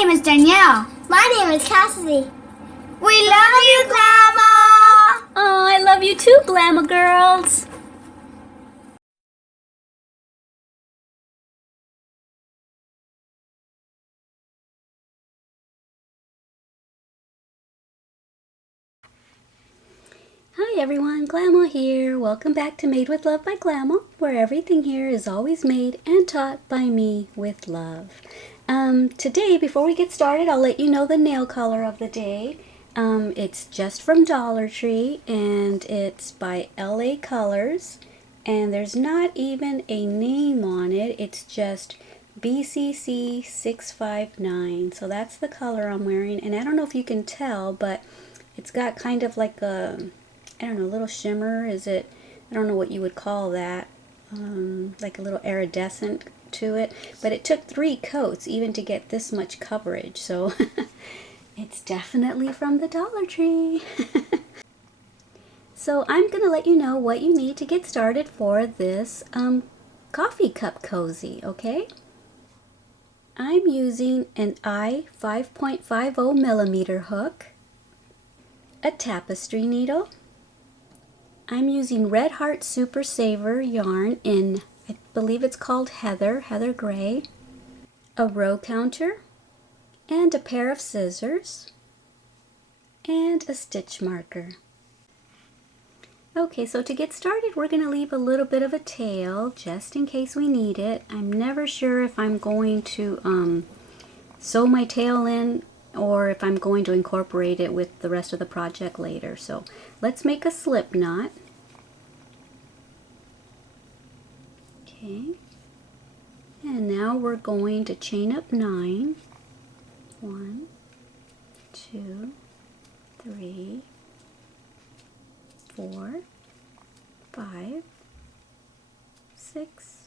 name is Danielle. My name is Cassidy. We love you, Glama! Oh, I love you too, Glama girls. Hi everyone, Glama here. Welcome back to Made with Love by Glama, where everything here is always made and taught by me with love. Today, before we get started, I'll let you know the nail color of the day. It's just from Dollar Tree, and it's by LA Colors, and there's not even a name on it. It's just BCC 659. So that's the color I'm wearing, and I don't know if you can tell, but it's got kind of like a, I don't know, a little shimmer. Is it? I don't know what you would call that. Like a little iridescent to it. But it took 3 coats even to get this much coverage. So it's definitely from the Dollar Tree. So I'm going to let you know what you need to get started for this coffee cup cozy, okay? I'm using an I 5.50 millimeter hook, a tapestry needle. I'm using Red Heart Super Saver yarn in, I believe it's called Heather Gray, a row counter, and a pair of scissors, and a stitch marker. Okay, so to get started, we're going to leave a little bit of a tail just in case we need it. I'm never sure if I'm going to sew my tail in or if I'm going to incorporate it with the rest of the project later. So let's make a slip knot. Okay, and now we're going to chain up 9. 1, 2, 3, 4, 5, 6,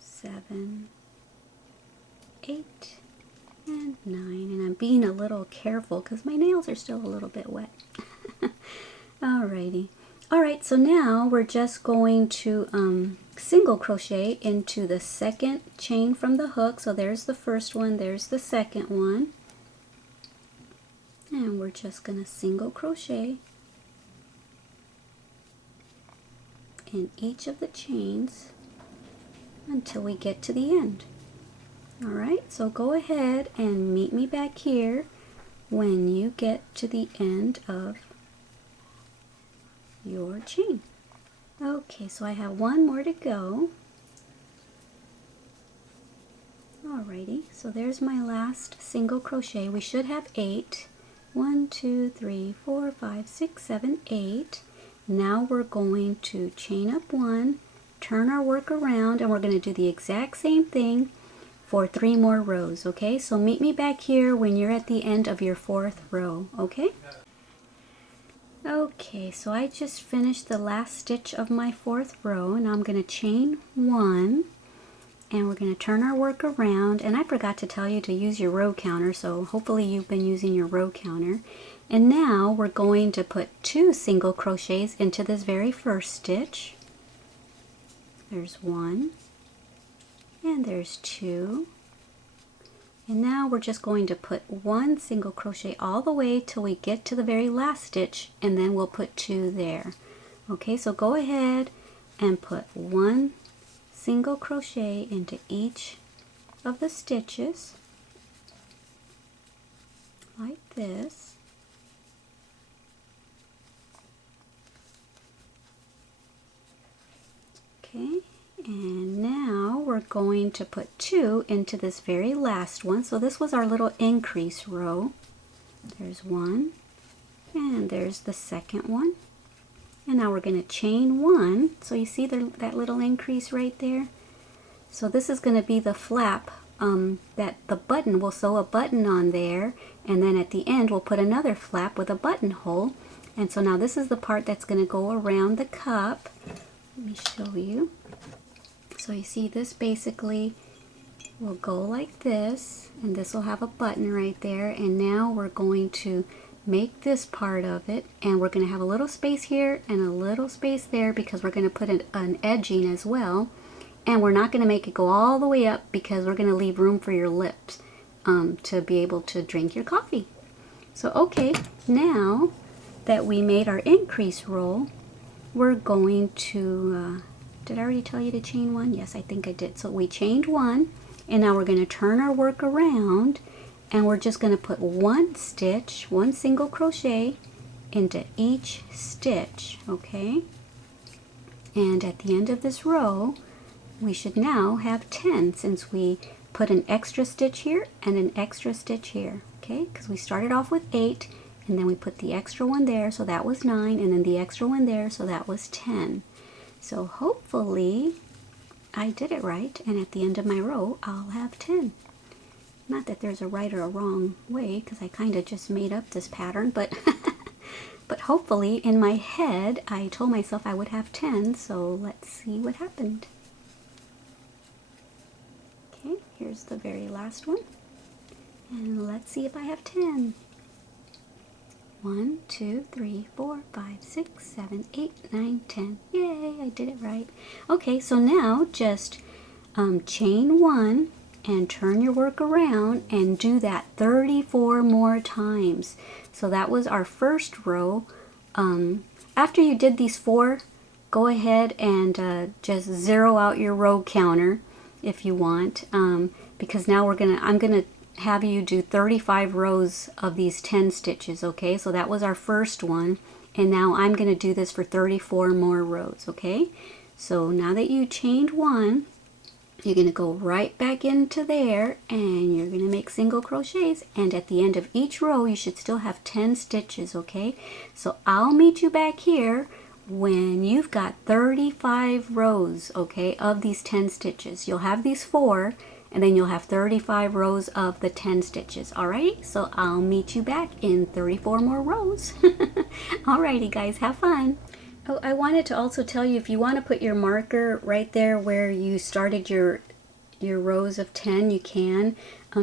7, 8, and 9. And I'm being a little careful because my nails are still a little bit wet. Alrighty. Alright, so now we're just going to single crochet into the second chain from the hook. So there's the first one, there's the second one. And we're just going to single crochet in each of the chains until we get to the end. Alright, so go ahead and meet me back here when you get to the end of your chain. Okay, so I have one more to go. Alrighty, so there's my last single crochet. We should have 8. 1, 2, 3, 4, 5, 6, 7, 8. Now we're going to chain up 1, turn our work around, and we're going to do the exact same thing for 3 more rows, okay? So meet me back here when you're at the end of your 4th row, okay? Okay, so I just finished the last stitch of my 4th row, and I'm going to chain 1, and we're going to turn our work around. And I forgot to tell you to use your row counter, so hopefully you've been using your row counter. And now we're going to put 2 single crochets into this very first stitch. There's 1, and there's 2. And now we're just going to put 1 single crochet all the way till we get to the very last stitch, and then we'll put 2 there. Okay, so go ahead and put 1 single crochet into each of the stitches like this. Okay, and now we're going to put 2 into this very last one. So this was our little increase row. There's 1, and there's the second one. And now we're going to chain 1. So you see that little increase right there? So this is going to be the flap that the button, we'll sew a button on there, and then at the end we'll put another flap with a buttonhole. And so now this is the part that's going to go around the cup. Let me show you. So you see this basically will go like this, and this will have a button right there. And now we're going to make this part of it, and we're going to have a little space here and a little space there because we're going to put an edging as well. And we're not going to make it go all the way up because we're going to leave room for your lips. to be able to drink your coffee. So okay, now that we made our increase row, we're going to, did I already tell you to chain one? Yes, I think I did. So we chained one, and now we're going to turn our work around, and we're just going to put one stitch, one single crochet into each stitch, okay? And at the end of this row, we should now have 10 since we put an extra stitch here and an extra stitch here, okay? Because we started off with 8, and then we put the extra one there, so that was 9, and then the extra one there, so that was 10. So hopefully I did it right, and at the end of my row, I'll have 10. Not that there's a right or a wrong way, because I kind of just made up this pattern, but but hopefully in my head, I told myself I would have 10, so let's see what happened. Okay, here's the very last one, and let's see if I have 10. 1, 2, 3, 4, 5, 6, 7, 8, 9, 10. Yay, I did it right. Okay, so now just chain one and turn your work around and do that 34 more times. So that was our first row. After you did these 4, go ahead and just zero out your row counter if you want, because now I'm gonna have you do 35 rows of these 10 stitches, okay? So that was our first one, and now I'm going to do this for 34 more rows, okay? So now that you chained one, you're going to go right back into there, and you're going to make single crochets, and at the end of each row you should still have 10 stitches, okay? So I'll meet you back here when you've got 35 rows, okay, of these 10 stitches. You'll have these 4, and then you'll have 35 rows of the 10 stitches. Alrighty, so I'll meet you back in 34 more rows. Alrighty guys, have fun. Oh, I wanted to also tell you, if you want to put your marker right there where you started your rows of 10, you can,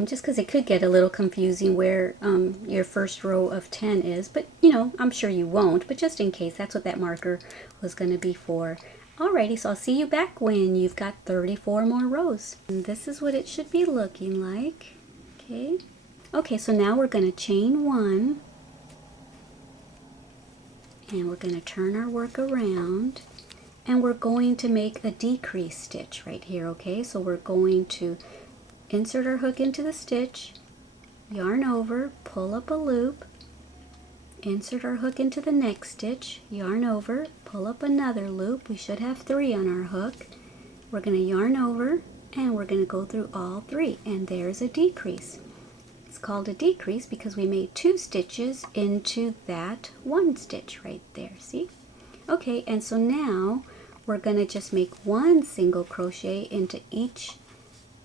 just because it could get a little confusing where your first row of 10 is, but you know, I'm sure you won't, but just in case, that's what that marker was going to be for. Alrighty, so I'll see you back when you've got 34 more rows. And this is what it should be looking like. Okay. Okay, so now we're going to chain one. And we're going to turn our work around. And we're going to make a decrease stitch right here, okay? So we're going to insert our hook into the stitch, yarn over, pull up a loop, insert our hook into the next stitch, yarn over, pull up another loop. We should have 3 on our hook. We're going to yarn over, and we're going to go through all 3, and there's a decrease. It's called a decrease because we made 2 stitches into that 1 stitch right there, see? Okay, and so now we're going to just make 1 single crochet into each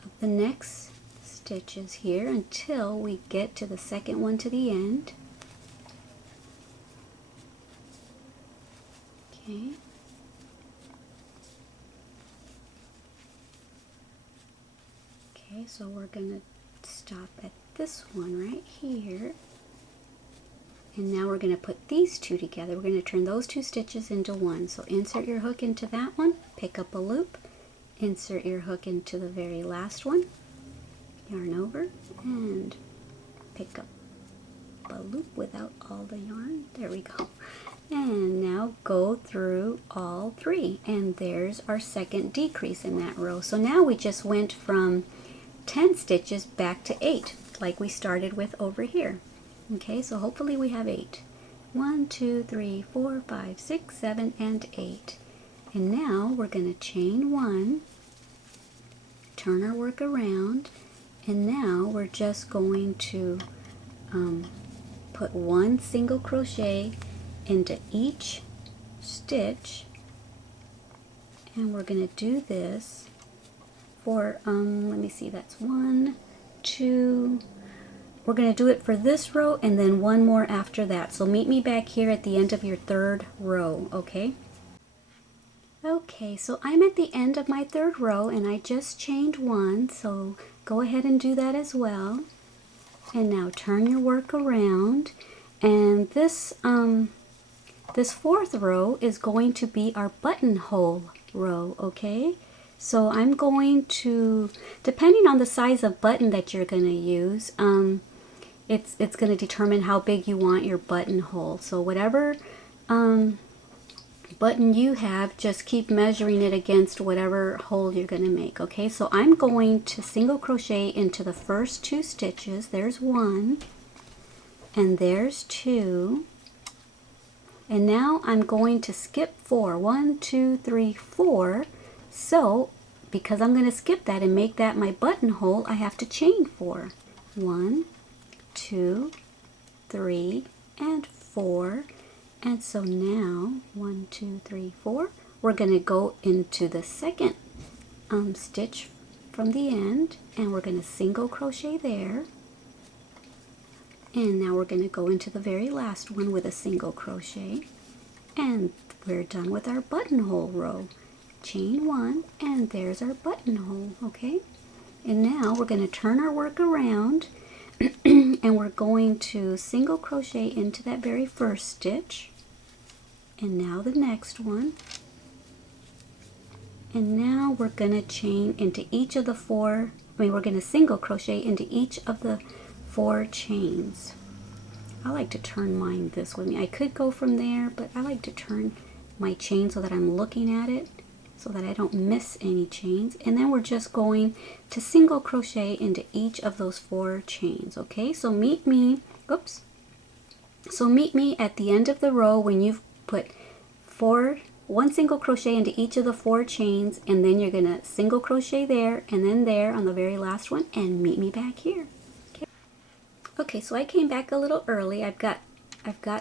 of the next stitches here until we get to the second one to the end. Okay. Okay, so we're going to stop at this one right here. And now we're going to put these 2 together. We're going to turn those 2 stitches into 1. So insert your hook into that one, pick up a loop, insert your hook into the very last one, yarn over, and pick up a loop without all the yarn. There we go. And now go through all 3, and there's our second decrease in that row. So now we just went from 10 stitches back to 8, like we started with over here. Okay, so hopefully we have 8. 1, 2, 3, 4, 5, 6, 7, and 8. And now we're going to chain 1, turn our work around, and now we're just going to put 1 single crochet into each stitch, and we're going to do this for let me see, that's 1, 2, we're going to do it for this row and then 1 more after that. So meet me back here at the end of your 3rd row, okay? Okay, so I'm at the end of my 3rd row and I just chained 1, so go ahead and do that as well. And now turn your work around, and this 4th row is going to be our buttonhole row, okay? So I'm going to, depending on the size of button that you're going to use, it's going to determine how big you want your buttonhole. So whatever button you have, just keep measuring it against whatever hole you're going to make. Okay, so I'm going to single crochet into the first 2 stitches. There's 1 and there's 2, and now I'm going to skip 4. 1, 2, 3, 4. So because I'm going to skip that and make that my buttonhole, I have to chain 4. 1, 2, 3, and 4. And so now 1, 2, 3, 4, we're going to go into the second stitch from the end, and we're going to single crochet there. And now we're going to go into the very last one with a single crochet, and we're done with our buttonhole row. Chain 1, and there's our buttonhole. Okay, and now we're going to turn our work around and we're going to single crochet into that very first stitch, and now the next one, and now we're going to chain into each of the 4, we're going to single crochet into each of the 4 chains. I like to turn mine this way. I could go from there, but I like to turn my chain so that I'm looking at it, so that I don't miss any chains. And then we're just going to single crochet into each of those 4 chains. Okay, so meet me at the end of the row when you've put 1 single crochet into each of the 4 chains, and then you're gonna single crochet there and then there on the very last one, and meet me back here. Okay, so I came back a little early. I've got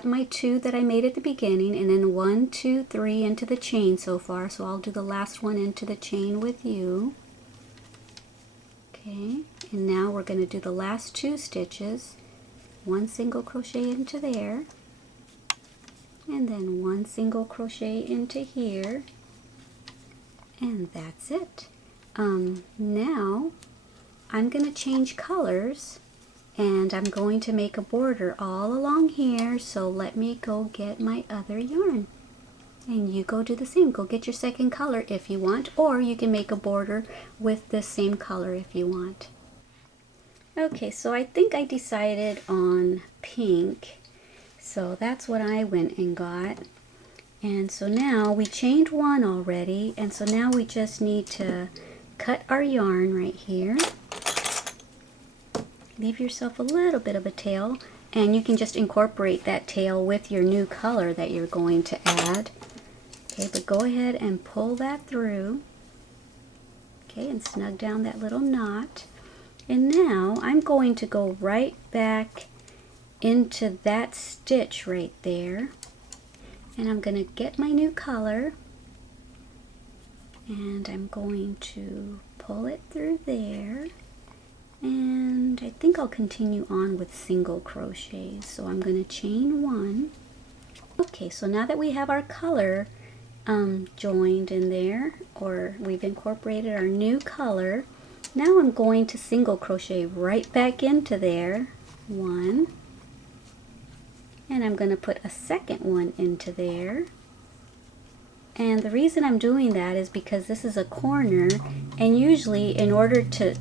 my 2 that I made at the beginning, and then 1, 2, 3 into the chain so far. So I'll do the last one into the chain with you. Okay, and now we're going to do the last 2 stitches. 1 single crochet into there, and then 1 single crochet into here, and that's it. Now I'm going to change colors, and I'm going to make a border all along here. So let me go get my other yarn, and you go do the same. Go get your second color if you want, or you can make a border with the same color if you want. Okay, so I think I decided on pink, so that's what I went and got. And so now we chained 1 already, and so now we just need to cut our yarn right here. Leave yourself a little bit of a tail, and you can just incorporate that tail with your new color that you're going to add. Okay, but go ahead and pull that through. Okay, and snug down that little knot. And now I'm going to go right back into that stitch right there, and I'm going to get my new color, and I'm going to pull it through there. And I think I'll continue on with single crochets. So I'm going to chain 1. Okay, so now that we have our color joined in there, or we've incorporated our new color, now I'm going to single crochet right back into there. 1, and I'm going to put a second one into there. And the reason I'm doing that is because this is a corner, and usually in order to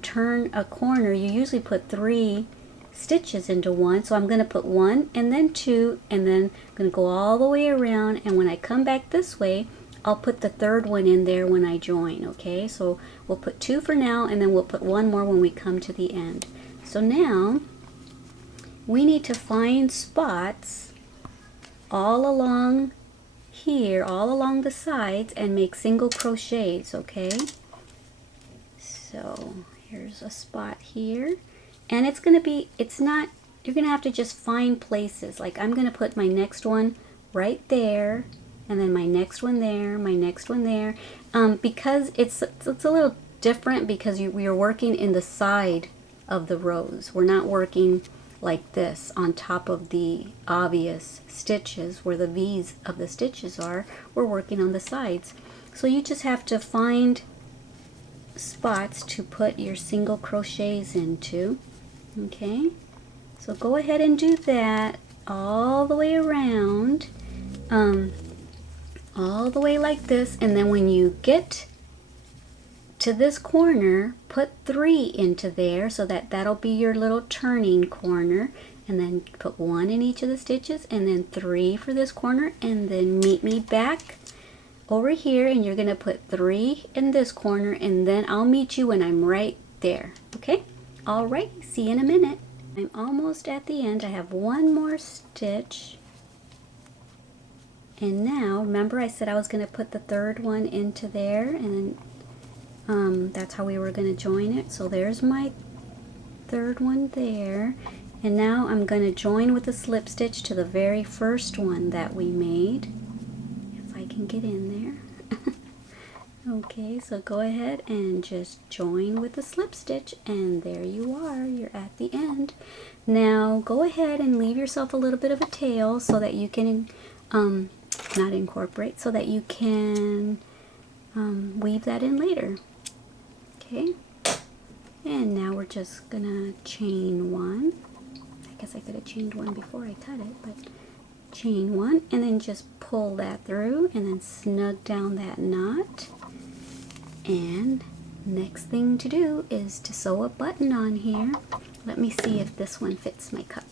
turn a corner, you usually put 3 stitches into one. So I'm going to put 1 and then 2, and then I'm going to go all the way around, and when I come back this way, I'll put the 3rd one in there when I join. Okay, so we'll put 2 for now, and then we'll put 1 more when we come to the end. So now we need to find spots all along here, all along the sides, and make single crochets. Okay, so here's a spot here, and it's going to be, you're going to have to just find places. Like I'm going to put my next one right there, and then my next one there, my next one there, because it's a little different because we are working in the side of the rows. We're not working like this on top of the obvious stitches where the V's of the stitches are. We're working on the sides. So you just have to find spots to put your single crochets into. Okay, so go ahead and do that all the way around, all the way like this, and then when you get to this corner, put 3 into there, so that'll be your little turning corner, and then put 1 in each of the stitches, and then 3 for this corner, and then meet me back over here, and you're gonna put 3 in this corner, and then I'll meet you when I'm right there. Okay? All right, see you in a minute. I'm almost at the end. I have 1 more stitch. And now, remember I said I was going to put the 3rd one into there, and that's how we were going to join it. So there's my 3rd one there. And now I'm going to join with a slip stitch to the very first one that we made. If I can get in there. Okay, so go ahead and just join with a slip stitch, and there you are. You're at the end. Now go ahead and leave yourself a little bit of a tail so that you can not incorporate, so that you can weave that in later. Okay, and now we're just gonna chain 1. I guess I could have chained 1 before I cut it, but chain 1 and then just pull that through and then snug down that knot. And next thing to do is to sew a button on here. Let me see if this one fits my cup.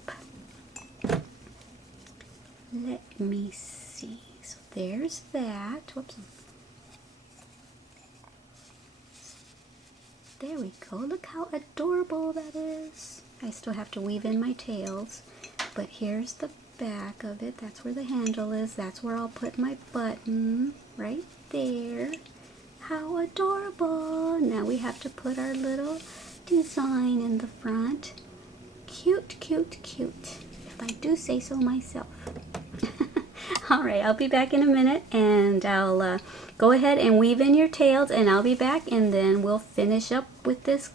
Let me see. So there's that. Whoops. There we go. Look how adorable that is. I still have to weave in my tails, but here's the back of it. That's where the handle is. That's where I'll put my button, right there. How adorable. Now we have to put our little design in the front. Cute, cute, cute, if I do say so myself. Alright, I'll be back in a minute, and I'll go ahead and weave in your tails, and I'll be back, and then we'll finish up with this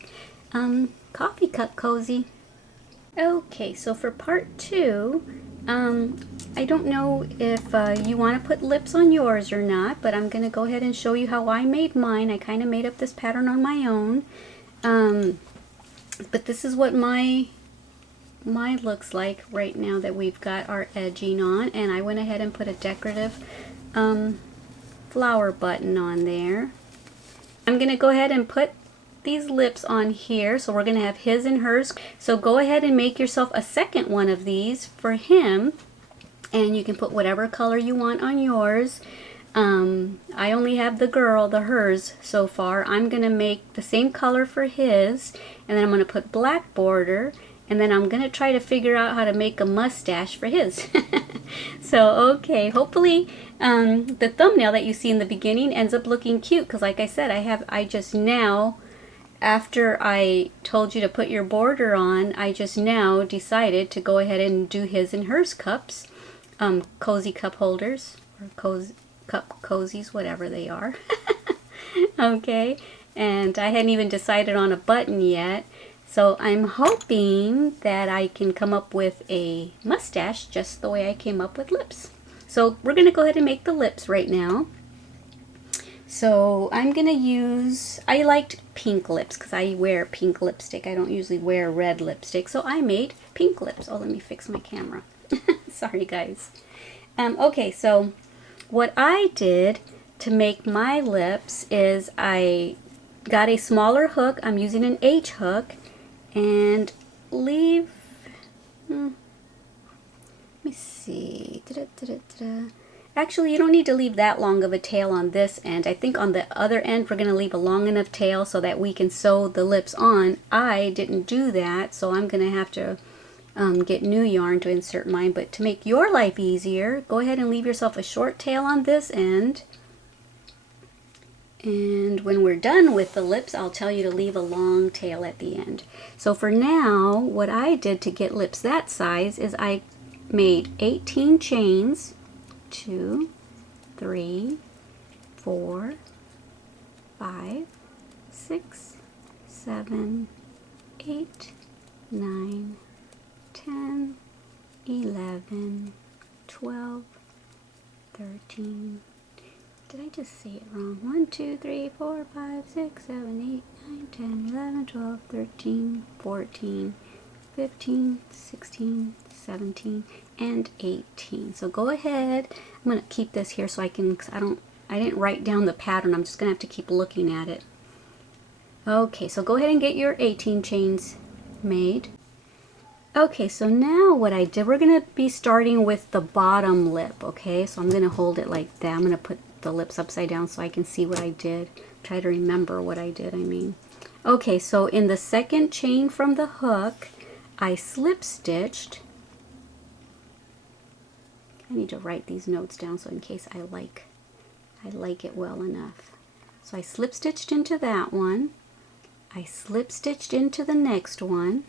coffee cup cozy. Okay, so for part 2, I don't know if you want to put lips on yours or not, but I'm going to go ahead and show you how I made mine. I kind of made up this pattern on my own, but this is what mine looks like right now that we've got our edging on, and I went ahead and put a decorative flower button on there. I'm going to go ahead and put these lips on here, so we're going to have his and hers. So go ahead and make yourself a second one of these for him, and you can put whatever color you want on yours. I only have the hers so far. I'm going to make the same color for his, and then I'm going to put black border, and then I'm going to try to figure out how to make a mustache for his. So, okay, hopefully the thumbnail that you see in the beginning ends up looking cute, because like I said, I just now, after I told you to put your border on, I just now decided to go ahead and do his and hers cups, cozy cup holders, or cup cozies, whatever they are. Okay, and I hadn't even decided on a button yet. So I'm hoping that I can come up with a mustache just the way I came up with lips. So we're going to go ahead and make the lips right now. So I'm going to use, I liked pink lips because I wear pink lipstick. I don't usually wear red lipstick. So I made pink lips. Oh, let me fix my camera. Sorry, guys. Okay, so what I did to make my lips is I got a smaller hook. I'm using an H hook. And leave, let me see, actually you don't need to leave that long of a tail on this end. I think on the other end we're going to leave a long enough tail so that we can sew the lips on. I didn't do that, so I'm going to have to get new yarn to insert mine. But to make your life easier, go ahead and leave yourself a short tail on this end. And when we're done with the lips, I'll tell you to leave a long tail at the end. So for now, what I did to get lips that size is I made 18 chains. 2, 3, 4, 5, 6, 7, 8, 9, 10, 11, 12, 13. Did I just say it wrong? 1, 2, 3, 4, 5, 6, 7, 8, 9, 10, 11, 12, 13, 14, 15, 16, 17, and 18. So go ahead. I'm going to keep this here so I can, because I didn't write down the pattern. I'm just going to have to keep looking at it. Okay, so go ahead and get your 18 chains made. Okay, so now what I did, we're going to be starting with the bottom lip, okay? So I'm going to hold it like that. I'm going to put the lips upside down so I can see what I did. Try to remember what I did, I mean. Okay, so in the second chain from the hook, I slip stitched. I need to write these notes down so in case I like it well enough. So I slip stitched into that one. I slip stitched into the next one.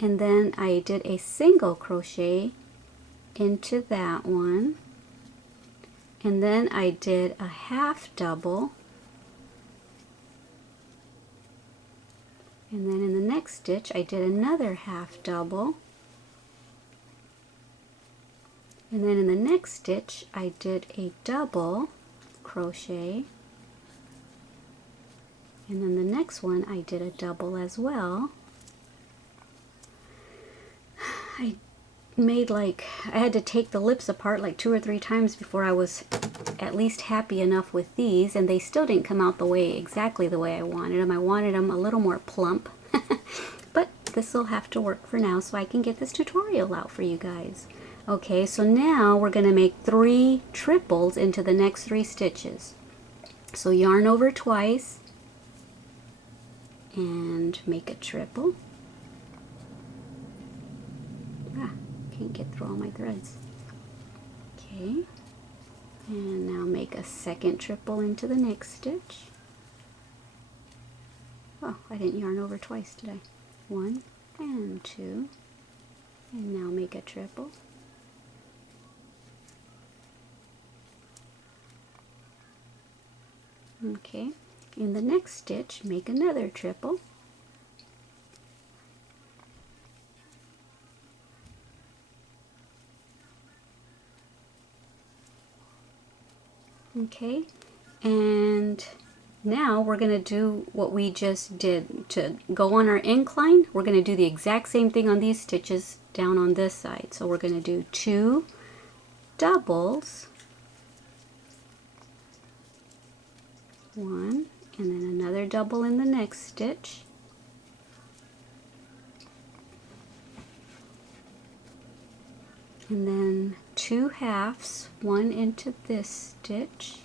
And then I did a single crochet into that one, and then I did a half double, and then in the next stitch I did another half double, and then in the next stitch I did a double crochet, and then the next one I did a double as well. I had to take the lips apart like 2 or 3 times before I was at least happy enough with these, and they still didn't come out exactly the way I wanted them. I wanted them a little more plump, but this will have to work for now so I can get this tutorial out for you guys. Okay, so now we're going to make 3 triples into the next 3 stitches. So yarn over twice and make a triple. Can't get through all my threads. Okay, and now make a second triple into the next stitch. Oh, I didn't yarn over twice, did I? 1 and 2, and now make a triple. Okay, in the next stitch make another triple. Okay, and now we're going to do what we just did. To go on our incline, we're going to do the exact same thing on these stitches down on this side. So we're going to do 2 doubles, 1, and then another double in the next stitch, and then 2 halves, 1 into this stitch,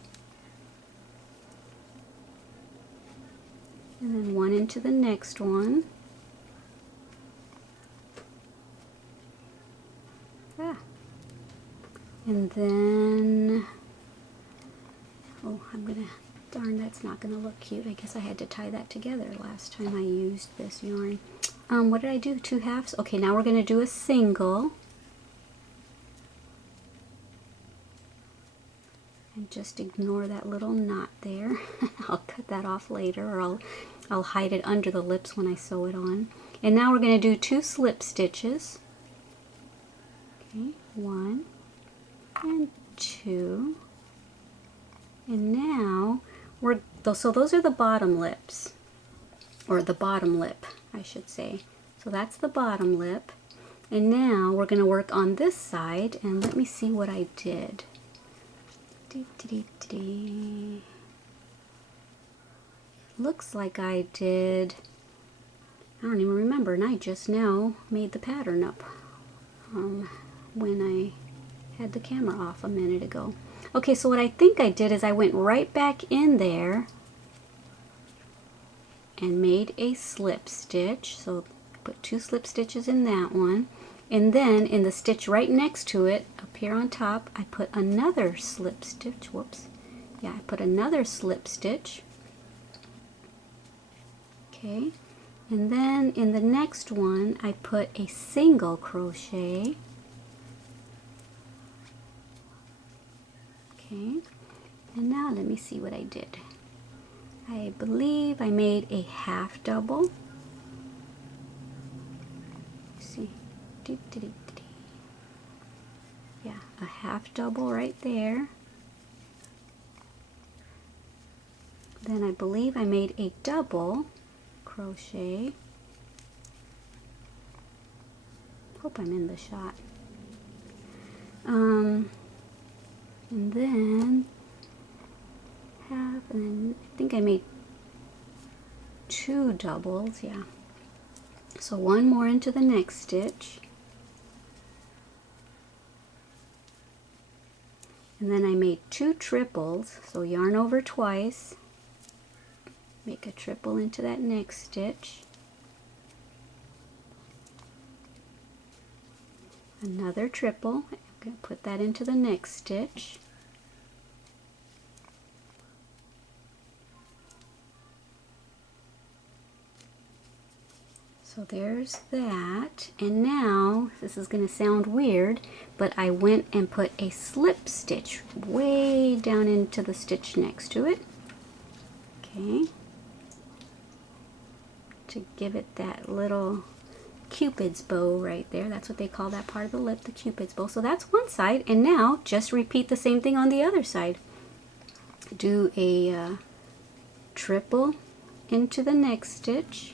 and then 1 into the next one. And then, oh, darn, that's not gonna look cute. I guess I had to tie that together last time I used this yarn. What did I do? 2 halves? Okay, now we're gonna do a single. And just ignore that little knot there. I'll cut that off later, or I'll hide it under the lips when I sew it on. And now we're going to do 2 slip stitches. Okay, 1 and 2. And now so those are the bottom lips, or the bottom lip, I should say. So that's the bottom lip. And now we're going to work on this side, and let me see what I did. Looks like I did, I don't even remember, and I just now made the pattern up when I had the camera off a minute ago. Okay, so what I think I did is I went right back in there and made a slip stitch. So put 2 slip stitches in that one. And then in the stitch right next to it, up here on top, I put another slip stitch. Whoops. Yeah, I put another slip stitch. Okay. And then in the next one, I put a single crochet. Okay. And now let me see what I did. I believe I made a half double. Yeah, a half double right there. Then I believe I made a double crochet. Hope I'm in the shot. And then half, and then I think I I made 2 doubles, yeah. So 1 more into the next stitch. And then I made 2 triples, so yarn over twice, make a triple into that next stitch, another triple, I'm going to put that into the next stitch, so there's that. And now, this is going to sound weird, but I went and put a slip stitch way down into the stitch next to it. Okay. To give it that little Cupid's bow right there. That's what they call that part of the lip, the Cupid's bow. So that's one side. And now, just repeat the same thing on the other side. Do a triple into the next stitch.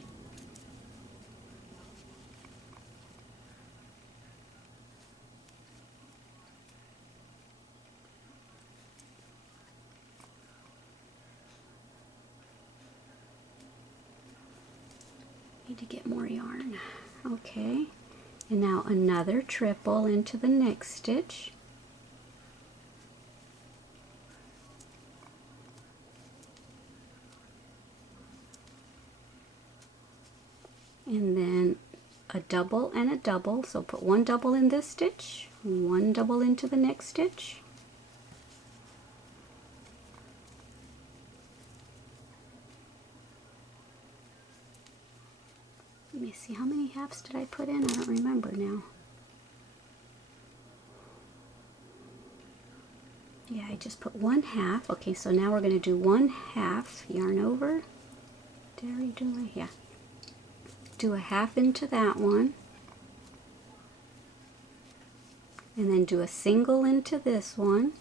Need to get more yarn. Okay, and now another triple into the next stitch. And then a double and a double, so put 1 double in this stitch, 1 double into the next stitch. Let me see, how many halves did I put in? I don't remember now. Yeah, I just put 1 half. Okay, so now we're going to do 1 half, yarn over. Did I do it? Yeah. Do a half into that one. And then do a single into this one.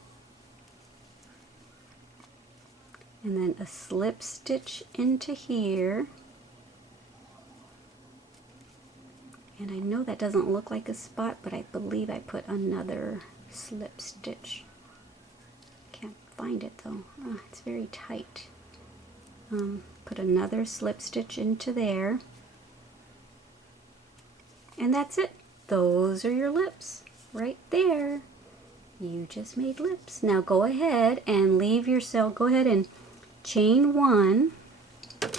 And then a slip stitch into here. And I know that doesn't look like a spot, but I believe I put another slip stitch. Can't find it though. Oh, it's very tight. Put another slip stitch into there. And that's it. Those are your lips right there. You just made lips. Now go ahead and leave yourself, go ahead and chain 1.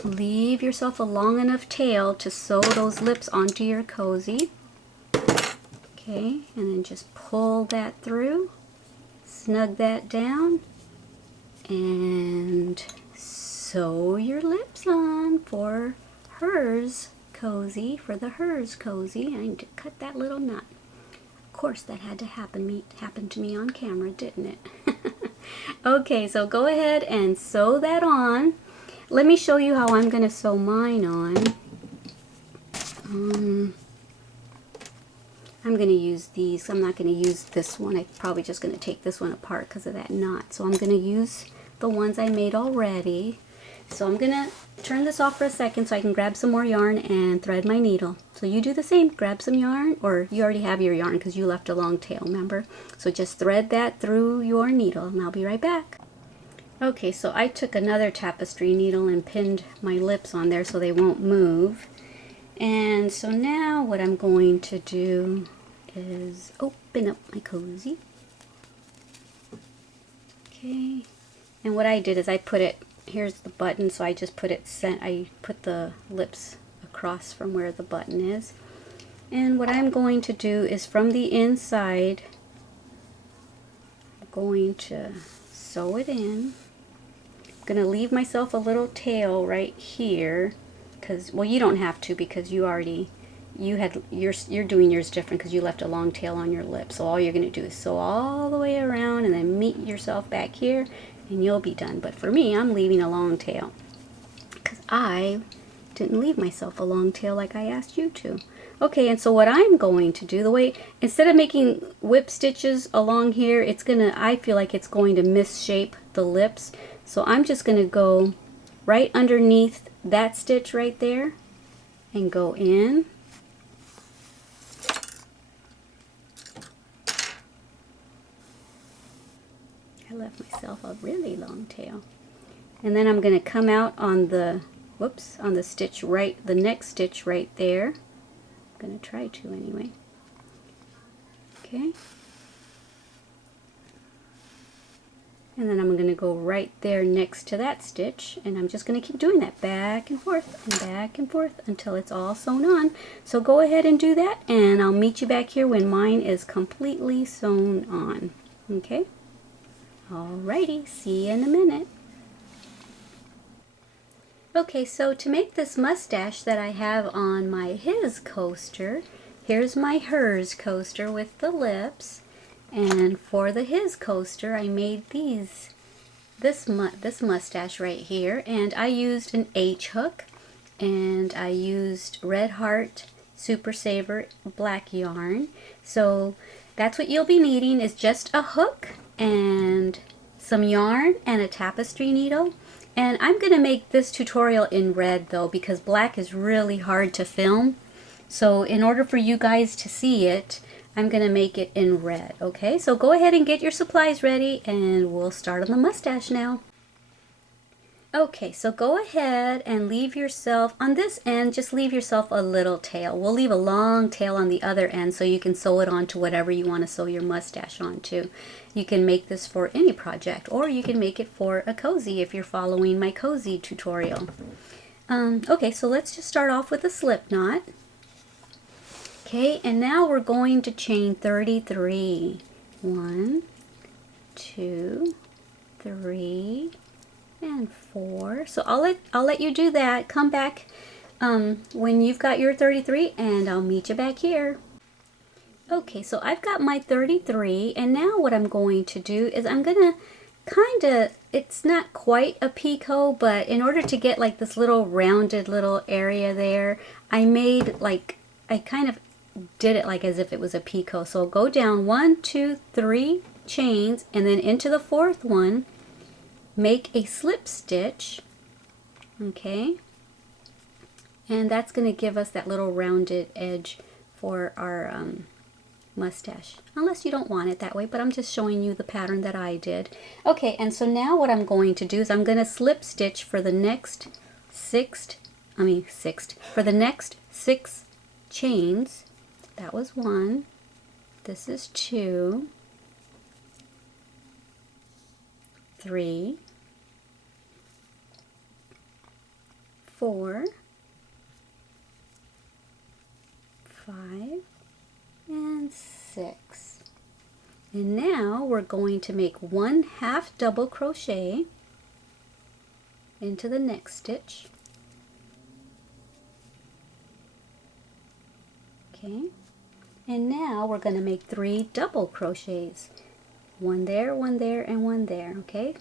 Leave yourself a long enough tail to sew those lips onto your cozy. Okay, and then just pull that through, snug that down, and sew your lips on for hers cozy, for the hers cozy. I need to cut that little knot. Of course, that had to happen to me on camera, didn't it? Okay, so go ahead and sew that on. Let me show you how I'm going to sew mine on. I'm going to use these. I'm not going to use this one. I'm probably just going to take this one apart because of that knot. So I'm going to use the ones I made already. So I'm going to turn this off for a second so I can grab some more yarn and thread my needle. So you do the same. Grab some yarn, or you already have your yarn because you left a long tail, remember? So just thread that through your needle and I'll be right back. Okay, so I took another tapestry needle and pinned my lips on there so they won't move. And so now what I'm going to do is open up my cozy. Okay, and what I did is I put it, here's the button, so I just put it, I put the lips across from where the button is. And what I'm going to do is from the inside, I'm going to sew it in. I'm going to leave myself a little tail right here because, well, you don't have to because you already, you're doing yours different because you left a long tail on your lip. So all you're going to do is sew all the way around and then meet yourself back here and you'll be done. But for me, I'm leaving a long tail because I didn't leave myself a long tail like I asked you to. Okay, and so what I'm going to do, the way, instead of making whip stitches along here, it's gonna, I feel like it's going to misshape the lips. So I'm just going to go right underneath that stitch right there and go in. I left myself a really long tail. And then I'm going to come out on the, whoops, on the stitch right, the next stitch right there. I'm going to try to anyway. Okay. And then I'm going to go right there next to that stitch, and I'm just going to keep doing that back and forth until it's all sewn on. So go ahead and do that, and I'll meet you back here when mine is completely sewn on. Okay? Alrighty, see you in a minute. Okay, so to make this mustache that I have on my his coaster, here's my hers coaster with the lips. And for the his coaster, I made this mustache right here, and I used an H hook, and I used Red Heart Super Saver black yarn. So that's what you'll be needing, is just a hook and some yarn and a tapestry needle. And I'm going to make this tutorial in red though, because black is really hard to film. So in order for you guys to see it, I'm going to make it in red, okay? So go ahead and get your supplies ready, and we'll start on the mustache now. Okay, so go ahead and leave yourself, on this end, just leave yourself a little tail. We'll leave a long tail on the other end so you can sew it onto whatever you want to sew your mustache onto. You can make this for any project, or you can make it for a cozy if you're following my cozy tutorial. Okay, so let's just start off with a slip knot. Okay, and now we're going to chain 33. 1, 2, 3, and 4. So I'll let you do that. Come back when you've got your 33, and I'll meet you back here. Okay, so I've got my 33, and now what I'm going to do is I'm gonna it's not quite a picot, but in order to get like this little rounded little area there, I kind of did it like as if it was a picot. So go down 1, 2, 3 chains, and then into the fourth one, make a slip stitch, okay? And that's going to give us that little rounded edge for our mustache, unless you don't want it that way, but I'm just showing you the pattern that I did. Okay, and so now what I'm going to do is I'm going to slip stitch for the next for the next 6 chains. That was 1, this is 2, 3, 4, 5, and 6. And now we're going to make 1 half double crochet into the next stitch. Okay. And now we're going to make 3 double crochets. 1 there, 1 there, and 1 there, okay?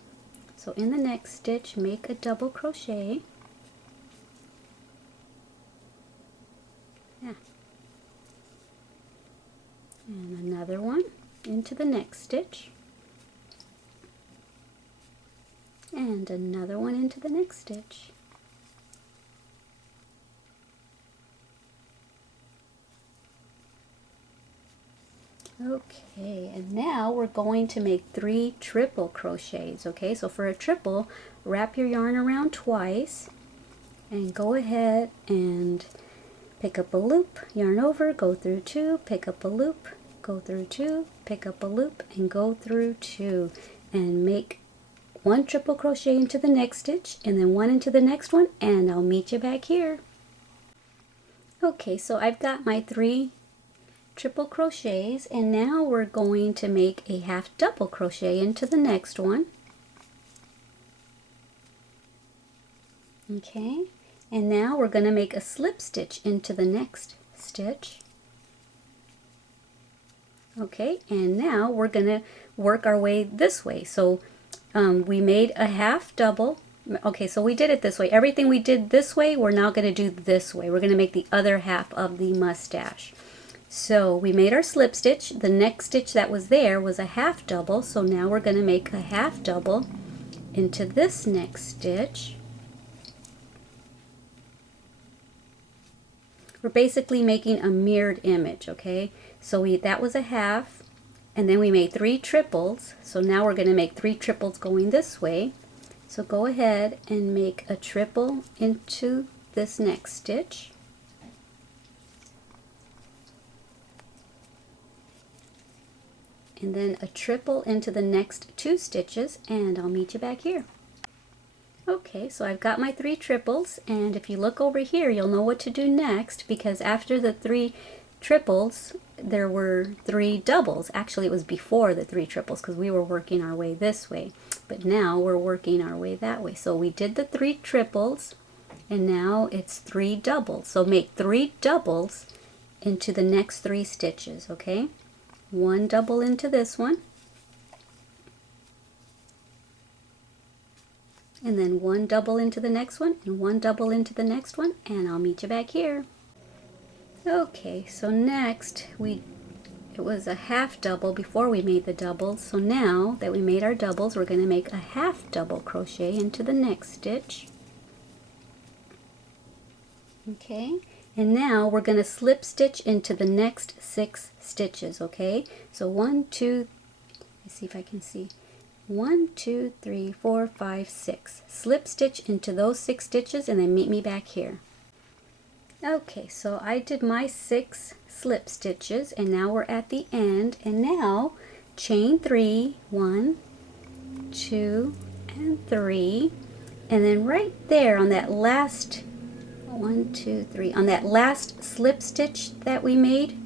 So in the next stitch, make a double crochet. Yeah. And another one into the next stitch. And another one into the next stitch. Okay, and now we're going to make 3 triple crochets, okay? So for a triple, wrap your yarn around twice, and go ahead and pick up a loop, yarn over, go through 2, pick up a loop, go through 2, pick up a loop, and go through 2, and make 1 triple crochet into the next stitch, and then 1 into the next one, and I'll meet you back here. Okay, so I've got my 3 triple crochets, and now we're going to make a half double crochet into the next one. Okay, and now we're going to make a slip stitch into the next stitch. Okay, and now we're going to work our way this way. So we made a half double. Okay, so we did it this way. Everything we did this way, we're now going to do this way. We're going to make the other half of the mustache. So we made our slip stitch. The next stitch that was there was a half double, so now we're going to make a half double into this next stitch. We're basically making a mirrored image, okay? So that was a half, and then we made 3 triples, so now we're going to make 3 triples going this way. So go ahead and make a triple into this next stitch. And then a triple into the next 2 stitches, and I'll meet you back here. Okay, so I've got my 3 triples, and if you look over here, you'll know what to do next, because after the 3 triples, there were 3 doubles. Actually, it was before the 3 triples, because we were working our way this way, but now we're working our way that way. So we did the 3 triples, and now it's 3 doubles. So make 3 doubles into the next 3 stitches, okay? 1 double into this one, and then 1 double into the next one, and 1 double into the next one, and I'll meet you back here. Okay, so next it was a half double before we made the doubles, so now that we made our doubles, we're going to make a half double crochet into the next stitch. Okay, and now we're going to slip stitch into the next 6 stitches, okay? So 1, 2, let's see if I can see. 1, 2, 3, 4, 5, 6. Slip stitch into those 6 stitches and then meet me back here. Okay, so I did my 6 slip stitches and now we're at the end, and now chain 3, 1, 2, and 3, and then right there on that last 1, 2, 3 on that last slip stitch that we made,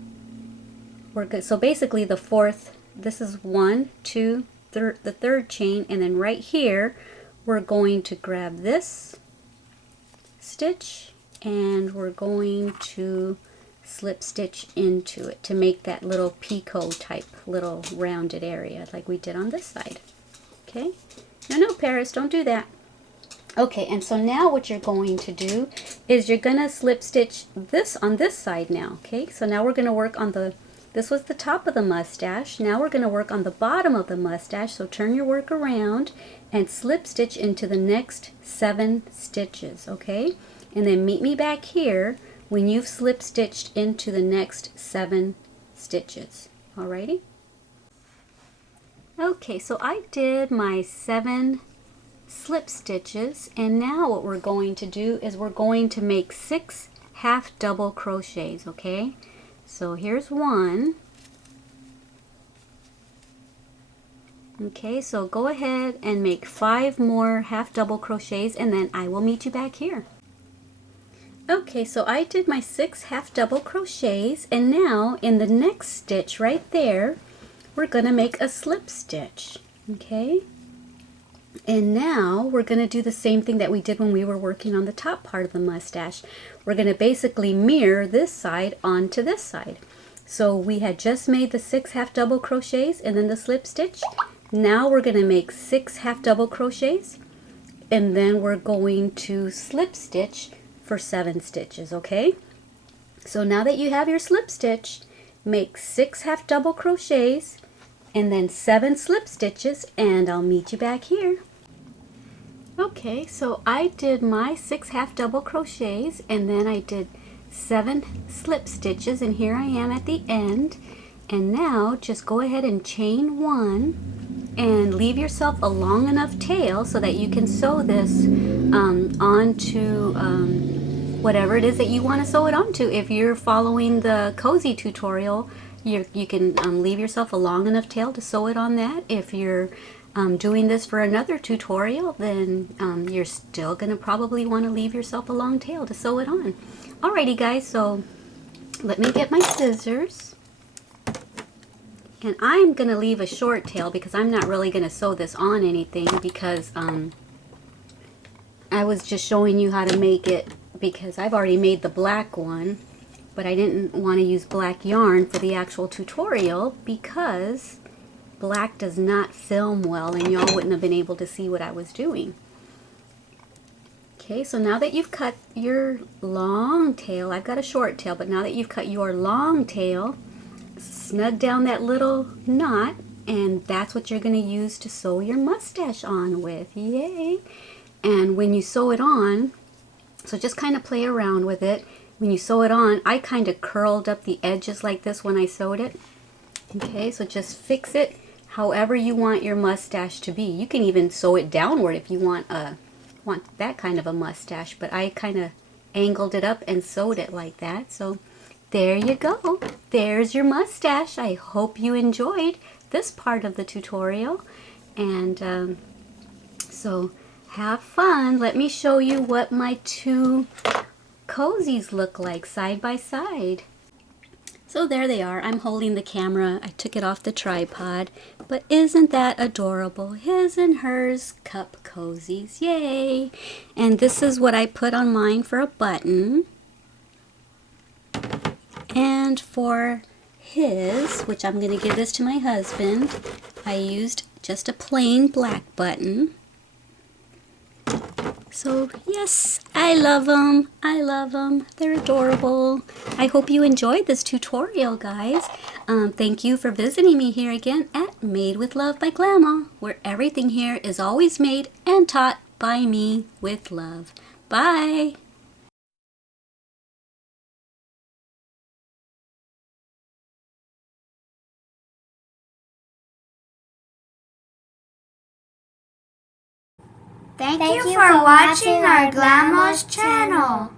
we're good. So basically the fourth, this is 1, 2, the 3rd chain, and then right here we're going to grab this stitch and we're going to slip stitch into it to make that little picot type little rounded area like we did on this side. Okay, no Paris, don't do that. Okay, and so now what you're going to do is you're gonna slip stitch this on this side now. Okay, so now we're gonna work on this was the top of the mustache. Now we're gonna work on the bottom of the mustache. So turn your work around and slip stitch into the next 7 stitches, okay? And then meet me back here when you've slip stitched into the next 7 stitches. Alrighty? Okay, so I did my 7 slip stitches, and now what we're going to do is we're going to make 6 half double crochets, okay? So here's 1. Okay, so go ahead and make 5 more half double crochets and then I will meet you back here. Okay, so I did my 6 half double crochets, and now in the next stitch right there, we're gonna make a slip stitch, okay? And now we're going to do the same thing that we did when we were working on the top part of the mustache. We're going to basically mirror this side onto this side. So we had just made the 6 half double crochets and then the slip stitch. Now we're going to make 6 half double crochets and then we're going to slip stitch for 7 stitches, okay? So now that you have your slip stitch, make 6 half double crochets and then 7 slip stitches, and I'll meet you back here. Okay, so I did my 6 half double crochets and then I did 7 slip stitches, and here I am at the end. And now just go ahead and chain 1 and leave yourself a long enough tail so that you can sew this onto whatever it is that you want to sew it onto. If you're following the cozy tutorial, you can leave yourself a long enough tail to sew it on that. If you're doing this for another tutorial, then you're still going to probably want to leave yourself a long tail to sew it on. Alrighty guys, so let me get my scissors. And I'm going to leave a short tail because I'm not really going to sew this on anything, because I was just showing you how to make it because I've already made the black one. But I didn't want to use black yarn for the actual tutorial because black does not film well and y'all wouldn't have been able to see what I was doing. Okay, so now that you've cut your long tail, I've got a short tail, but now that you've cut your long tail, snug down that little knot, and that's what you're going to use to sew your mustache on with. Yay! And when you sew it on, so just kind of play around with it. When you sew it on, I kind of curled up the edges like this when I sewed it. Okay, so just fix it however you want your mustache to be. You can even sew it downward if you want that kind of a mustache, but I kind of angled it up and sewed it like that. So there you go. There's your mustache. I hope you enjoyed this part of the tutorial. And so have fun. Let me show you what my two cozies look like side by side. So there they are. I'm holding the camera. I took it off the tripod. But isn't that adorable? His and hers cup cozies. Yay! And this is what I put on mine for a button. And for his, which I'm going to give this to my husband, I used just a plain black button. So yes, I love them. I love them. They're adorable. I hope you enjoyed this tutorial, guys. Thank you for visiting me here again at Made with Love by Glama, where everything here is always made and taught by me with love. Bye. Thank you for watching our Glama's channel.